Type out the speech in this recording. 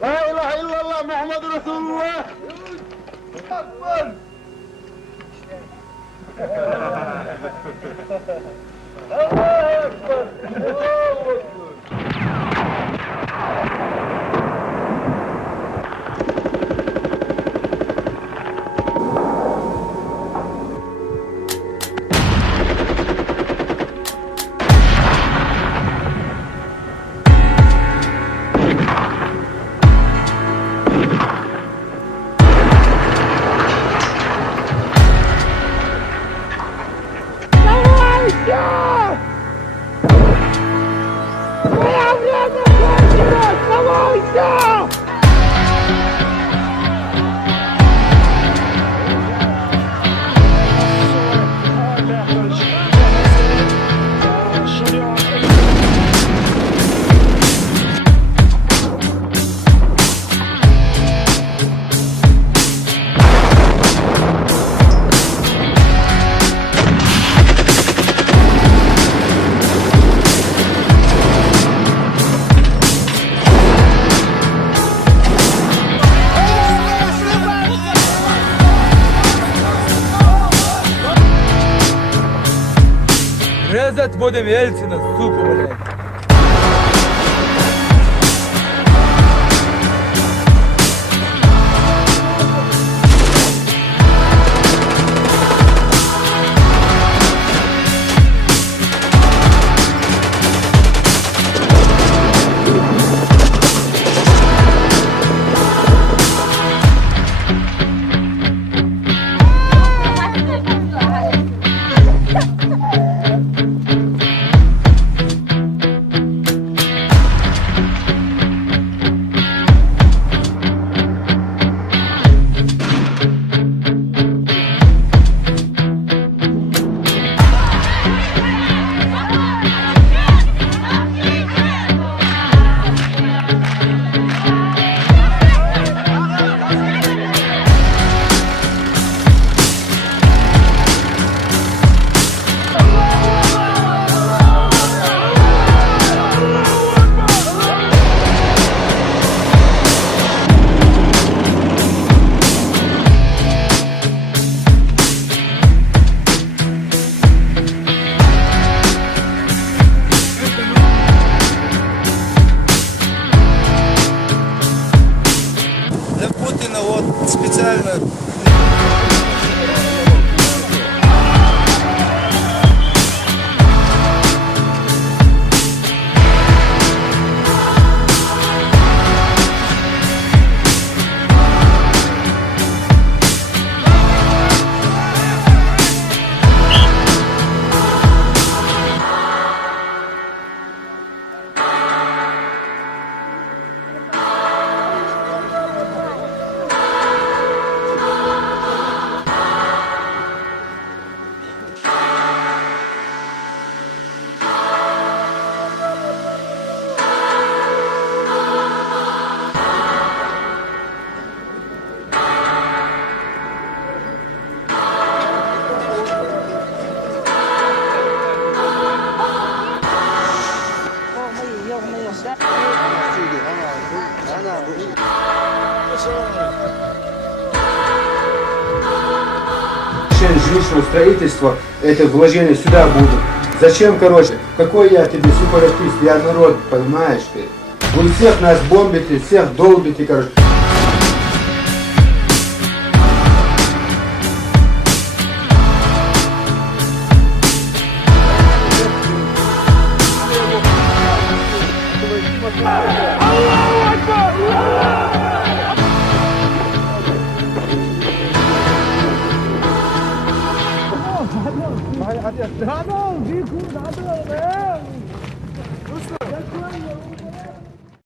لا إله إلا الله محمد رسول الله. أكبر. الله أكبر. الله أكبر. Резать будем Ельцина, сука, блядь. Для Путина вот специально. Жилищного строительства, это вложения сюда будут. Зачем, короче? Какой я тебе сепаратист? Я народ, понимаешь ты? Вы всех нас бомбите, всех долбите, короче. Да ну, wie gut hat er,